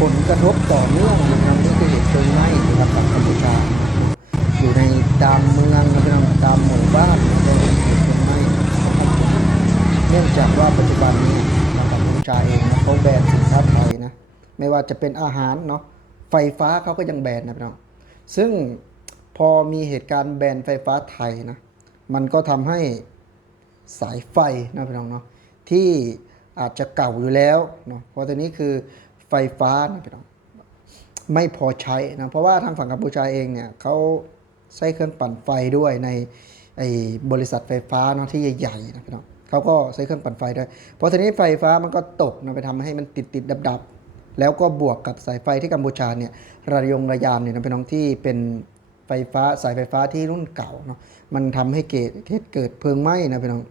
ผลกระทบต่อเนื่องนะครับนี่คือเหตุเพลิงไหม้นะครับฝั่งกัมพูชาอยู่ในตามเมืองนะครับตามหมู่บ้านนะครับเหตุเพลิงไหม้เนื่องจากว่าปัจจุบันนี้ทางกัมพูชาเองนะเขาแบนสินค้าไทยนะไม่ว่าจะเป็นอาหารเนาะไฟฟ้าเขาก็ยังแบนนะพี่น้องซึ่งพอมีเหตุการณ์แบนไฟฟ้าไทยนะมันก็ทำให้สายไฟนะพี่น้องเนาะที่อาจจะเก่าอยู่แล้วเนาะเพราะตัวนี้คือ ไฟฟ้านะพี่น้องไม่พอใช้นะเพราะว่าทางฝั่งกัมพูชาเองเนี่ยเขาใช้เครื่องปั่นไฟด้วยในไอ้บริษัทไฟฟ้าเนาะที่ใหญ่ๆนะพี่น้องเขาก็ใช้เครื่องปั่นไฟด้วยเพราะทีนี้ไฟฟ้ามันก็ตกนะไปทำให้มันติดติดดับดับแล้วก็บวกกับสายไฟที่กัมพูชาเนี่ยระยงระยามเนี่ยนะพี่น้องที่เป็นไฟฟ้าสายไฟฟ้าที่รุ่นเก่าเนาะมันทำให้เกิดเกิดเพลิงไหม้นะพี่น้อง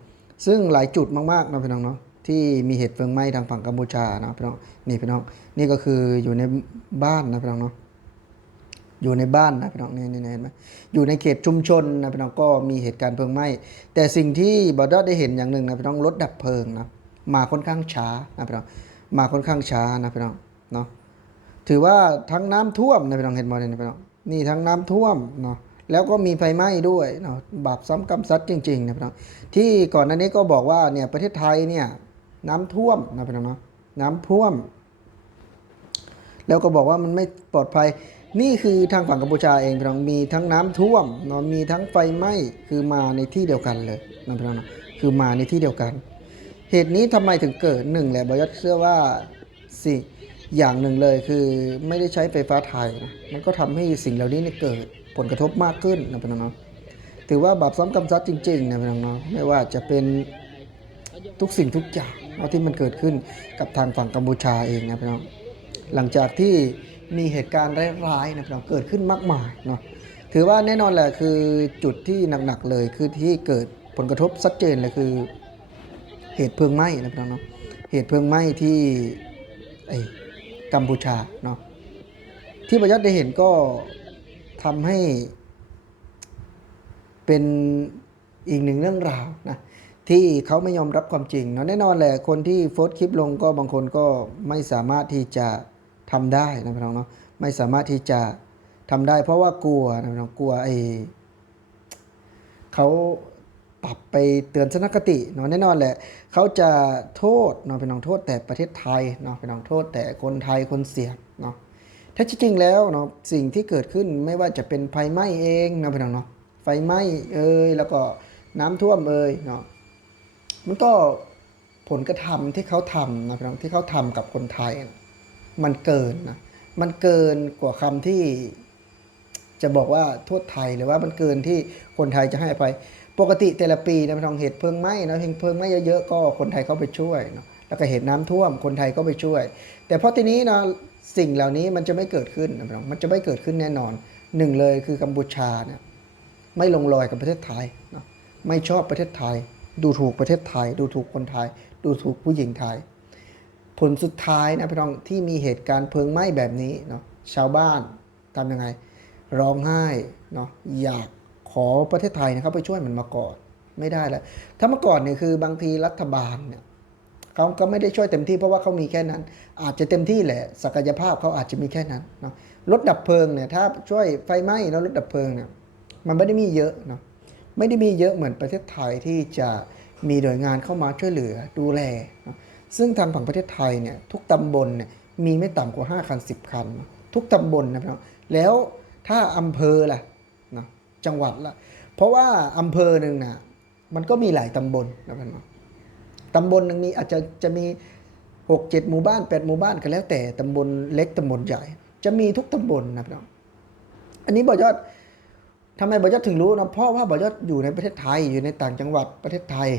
ซึ่งหลายจุดมากๆนะพี่น้องเนาะ ที่มีเหตุเพลิงไหม้ทางฝั่งกัมพูชานะพี่น้องนี่พี่น้องนี่ก็คืออยู่ในบ้านนะพี่น้องเนาะอยู่ในบ้านนะพี่น้องนี่นี่เห็นไหมอยู่ในเขตชุมชนนะพี่น้องก็มีเหตุการณ์เพลิงไหม้แต่สิ่งที่บอดได้เห็นอย่างหนึ่งนะพี่น้องรถดับเพลิงนะมาค่อนข้างช้านะพี่น้องมาค่อนข้างช้านะพี่น้องเนาะถือว่าทั้งน้ำท่วมนะพี่น้องเห็นบอลเนี่ยนะพี่น้องนี่ทั้งน้ำท่วมเนาะแล้วก็มีไฟไหม้ด้วยเนาะบาปซ้ำกรรมซัดจริงๆนะพี่น้องที่ก่อนหน้านี้ก็บอกว่าเนี่ยประเทศไทยเนี่ย น้ำท่วมนะพี่น้องเนาะน้ำท่วม แล้วก็บอกว่ามันไม่ปลอดภัย นี่คือทางฝั่งกัมพูชาเองพี่น้องมีทั้งน้ำท่วมเนาะมีทั้งไฟไหม้คือมาในที่เดียวกันเลยนะพี่น้องเนาะคือมาในที่เดียวกัน เหตุนี้ทำไมถึงเกิดหนึ่งแหละบอยศเชื่อว่าสิอย่างหนึ่งเลยคือไม่ได้ใช้ไฟฟ้าไทยนะมันก็ทำให้สิ่งเหล่านี้เกิดผลกระทบมากขึ้นนะพี่น้องเนาะถือว่าบาปซ้ำกรรมซัดจริงๆนะพี่น้องเนาะไม่ว่าจะเป็นทุกสิ่งทุกอย่าง นาะที่มันเกิดขึ้นกับทางฝั่งกัมพูชาเองนะพี่น้องหลังจากที่มีเหตุการณ์ร้ายๆนะพี่น้องเกิดขึ้นมากมายเนาะถือว่าแน่นอนแหละคือจุดที่หนักๆเลยคือที่เกิดผลกระทบชัดเจนเลยคือเหตุเพลิงไหม้นะพี่น้องเนาะเหตุเพลิงไหม้ที่ไอ้กัมพูชาเนาะที่ประยัดได้เห็นก็ทำให้เป็นอีกหนึ่งเรื่องราวนะ ที่เขาไม่ยอมรับความจริงเนาะแน่นอนแหละคนที่โพสต์คลิปลงก็บางคนก็ไม่สามารถที่จะทำได้นะพี่น้องเนาะไม่สามารถที่จะทำได้ เพราะว่ากลัวนะพี่น้องกลัวไอ้เขาปรับไปเตือนสนคติเนาะแน่นอนแหละเขาจะโทษเนาะพี่น้องโทษแต่ประเทศไทยเนาะพี่น้องโทษแต่คนไทยคนเสียเนาะแท้จริงแล้วเนาะสิ่งที่เกิดขึ้นไม่ว่าจะเป็นไฟไหม้เองนะพี่น้องเนาะไฟไหม้เอ่ยแล้วก็น้ำท่วมเอ่ยเนาะ มันก็ผลกระทำที่เขาทำนะพี่น้องที่เขาทำกับคนไทย มันเกินนะมันเกินกว่าคำที่จะบอกว่าโทษไทยหรือว่ามันเกินที่คนไทยจะให้อภัย ปกติแต่ละปีนะพี่น้องเหตุเพลิงไหม้นะเพลิงไหม้เยอะๆก็คนไทยเข้าไปช่วยเนาะแล้วก็เหตุน้ำท่วมคนไทยก็ไปช่วย แต่พอทีนี้นะสิ่งเหล่านี้มันจะไม่เกิดขึ้นนะพี่น้องมันจะไม่เกิดขึ้นแน่นอนหนึ่งเลยคือกัมพูชาเนี่ยไม่ลงรอยกับประเทศไทยเนาะไม่ชอบประเทศไทย ดูถูกประเทศไทย ดูถูกคนไทย ดูถูกผู้หญิงไทย ผลสุดท้ายนะพี่น้องที่มีเหตุการณ์เพลิงไหม้แบบนี้เนาะชาวบ้านทำยังไง ร้องไห้เนาะอยากขอประเทศไทยนะครับไปช่วยมันมาก่อนไม่ได้แล้วถ้าเมื่อก่อนเนี่ยคือบางทีรัฐบาลเนี่ยเขาก็ไม่ได้ช่วยเต็มที่เพราะว่าเขามีแค่นั้น อาจจะเต็มที่แหละศักยภาพเขาอาจจะมีแค่นั้นเนาะรถดับเพลิงเนี่ยถ้าช่วยไฟไหม้แล้วรถดับเพลิงเนี่ยมันไม่ได้มีเยอะเนาะ ไม่ได้มีเยอะเหมือนประเทศไทยที่จะมีหน่วยงานเข้ามาช่วยเหลือดูแล ซึ่งทางฝั่งประเทศไทยเนี่ยทุกตำบลเนี่ยมีไม่ต่ำกว่า 5 คัน 10 คัน ทุกตำบลนะครับแล้วถ้าอำเภอล่ะนะจังหวัดละเพราะว่าอำเภอหนึ่งน่ะมันก็มีหลายตำบลนะครับตำบลหนึ่งมีอาจจะจะมีหกเจ็ดหมู่บ้านแปดหมู่บ้านก็แล้วแต่ตำบลเล็กตำบลใหญ่ จะมีทุกตำบลนะพี่น้องอันนี้บอกยอด ทำไมบอยอดถึงรู้นะเพราะว่าบอยอดอยู่ในประเทศไทยอยู่ในต่างจังหวัดประเทศไทย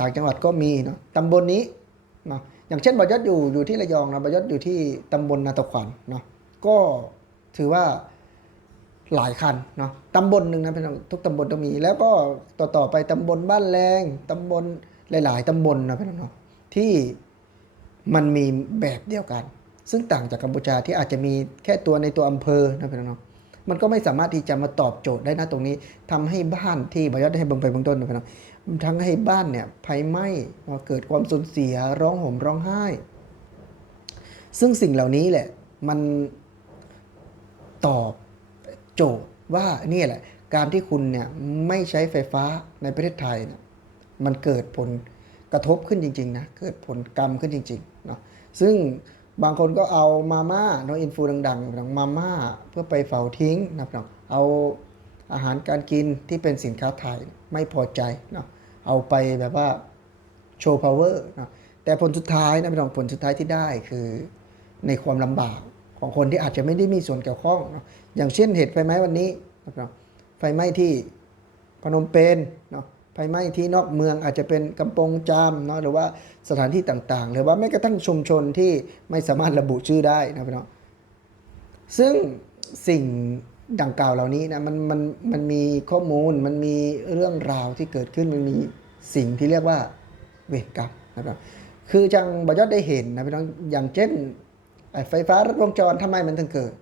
ต่างจังหวัดก็มีเนาะตำบลนี้เนาะอย่างเช่นบอยอดอยู่อยู่ที่ระยองนะบอยอดอยู่ที่ตำบลนาตะขวัญเนาะก็ถือว่าหลายคันเนาะตำบลหนึ่งนะพี่น้องทุกตำบลต้องมี แล้วก็ต่อต่อไปตำบลบ้านแรงตำบลหลาย ๆตำบลนะพี่น้องเนาะที่มันมีแบบเดียวกัน ซึ่งต่างจากกัมพูชาที่อาจจะมีแค่ตัวในตัวอำเภอนะพี่น้องเนาะ มันก็ไม่สามารถที่จะมาตอบโจทย์ได้นะตรงนี้ทำให้บ้านที่บอยอดได้ให้เบิ่งไปเบื้องต้นนะพี่น้องทั้งให้บ้านเนี่ยไฟไหม้เกิดความสูญเสียร้องห่มร้องไห้ ซึ่งสิ่งเหล่านี้แหละมันตอบโจทย์ว่านี่แหละ การที่คุณเนี่ยไม่ใช้ไฟฟ้าในประเทศไทยเนี่ยมันเกิดผลกระทบขึ้นจริงๆนะเกิดผลกรรมขึ้นจริงๆเนาะซึ่ง บางคนก็เอามาม่าเนาะอินฟูดังๆอย่างมาม่าเพื่อไปเผาทิ้งนะครับเอาอาหารการกินที่เป็นสินค้าไทยไม่พอใจเนาะเอาไปแบบว่าโชว์ power เนะแต่ผลสุดท้ายนะพี่น้องผลสุดท้ายที่ได้คือในความลำบากของคนที่อาจจะไม่ได้มีส่วนเกี่ยวข้องเนาะอย่างเช่นเหตุไฟไหม้วันนี้นะพี่น้องไฟไหม้ที่พนมเปญเนาะ ไฟไหม้ที่นอกเมืองอาจจะเป็นกำปงจามเนาะหรือว่าสถานที่ต่างๆ หรือว่าแม้กระทั่งชุมชนที่ไม่สามารถระบุชื่อได้นะพี่น้องซึ่งสิ่งดังกล่าวเหล่านี้นะมันมันมันมีข้อมูลมันมีเรื่องราวที่เกิดขึ้นมันมีสิ่งที่เรียกว่าเวรกรรมนะครับคือจังบอยอดได้เห็นนะพี่น้องอย่างเช่น ไฟฟ้ารัดวงจรทำไมมันถึงเกิด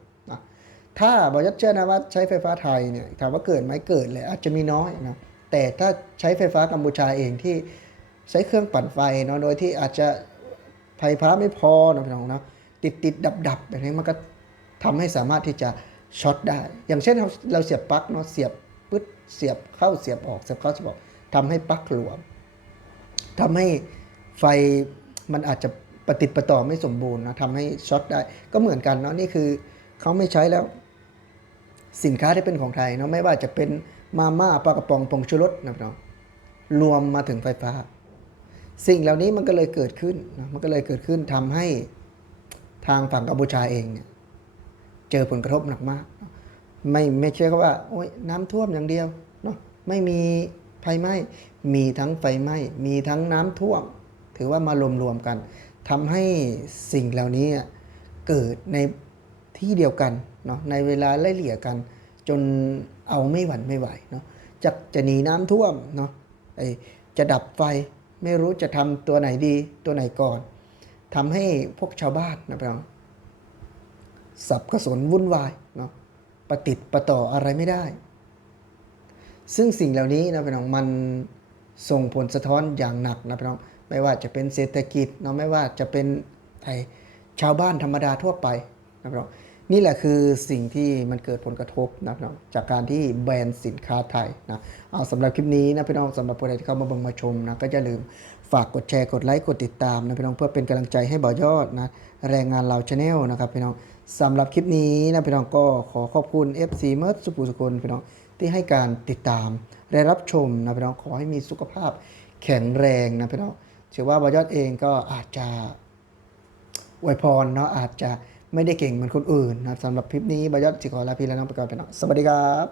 ถ้าบอยอดเชื่อนะว่าใช้ไฟฟ้าไทยเนี่ยถามว่าเกิดไหมเกิดเลยอาจจะมีน้อยนะ แต่ถ้าใช้ไฟฟ้ากัมพูชาเองที่ใช้เครื่องปั่นไฟเนาะโดยที่อาจจะไฟฟ้าไม่พอนะพี่น้องนะติดติดดับดับแบบนี้มันก็ทำให้สามารถที่จะช็อตได้ อย่างเช่นเราเราเสียบปลั๊กเนาะเสียบปึ๊ดเสียบเข้าเสียบออกเสียบเข้าเสียบออกทำให้ปลั๊กหลวมทำให้ไฟมันอาจจะปฏิดประต่อไม่สมบูรณ์นะทำให้ช็อตได้ก็เหมือนกันเนาะนี่คือเขาไม่ใช้แล้ว สินค้าที่เป็นของไทยเนาะไม่ว่าจะเป็นมาม่าปลากระป๋องผงชูรสนะพี่น้องรวมมาถึงไฟฟ้า สิ่งเหล่านี้มันก็เลยเกิดขึ้นนะมันก็เลยเกิดขึ้นทำให้ทางฝั่งกัมพูชาเองเนี่ยเจอผลกระทบหนักมาก ไม่ไม่ใช่ว่าโอ้ยน้ำท่วมอย่างเดียวเนาะไม่มีไฟไหม้มีทั้งไฟไหม้มีทั้งน้ำท่วม ถือว่ามารวมๆกันทำให้สิ่งเหล่านี้เกิดใน ที่เดียวกันเนาะในเวลาไล่เลี่ยกัน จนเอาไม่หวั่นไม่ไหวเนาะจะจะหนีน้ำท่วมเนาะไอจะดับไฟไม่รู้จะทำตัวไหนดีตัวไหนก่อนทำให้พวกชาวบ้านนะพี่น้องสับกระสนวุ่นวายเนาะประติดประต่ออะไรไม่ได้ ซึ่งสิ่งเหล่านี้นะพี่น้องมันส่งผลสะท้อนอย่างหนักนะพี่น้องไม่ว่าจะเป็นเศรษฐกิจเนาะไม่ว่าจะเป็นไอชาวบ้านธรรมดาทั่วไปนะพี่น้อง นี่แหละคือสิ่งที่มันเกิดผลกระทบนะพี่น้องจากการที่แบนสินค้าไทยนะเอาสำหรับคลิปนี้นะพี่น้องสำหรับผู้ใดที่เข้ามาบิ่งมาชมนะก็อย่าลืมฝากกดแชร์กดไลค์กดติดตามนะพี่น้องเพื่อเป็นกำลังใจให้บ่อยอดนะแรงงานเราชาแนลนะครับพี่น้องสำหรับคลิปนี้นะพี่น้องก็ขอขอบคุณ FC เมิร์ดสุภูสุคนพี่น้องที่ให้การติดตามและรับชมนะพี่น้องขอให้มีสุขภาพแข็งแรงนะพี่น้องเชื่อว่าบอยอดเองก็อาจจะอวยพรเนาะอาจจะ ไม่ได้เก่งเหมือนคนอื่นนะสำหรับคลิปนี้บายอดจิขอลาพี่และน้องไปก่อนไปหน้องสวัสดีครับ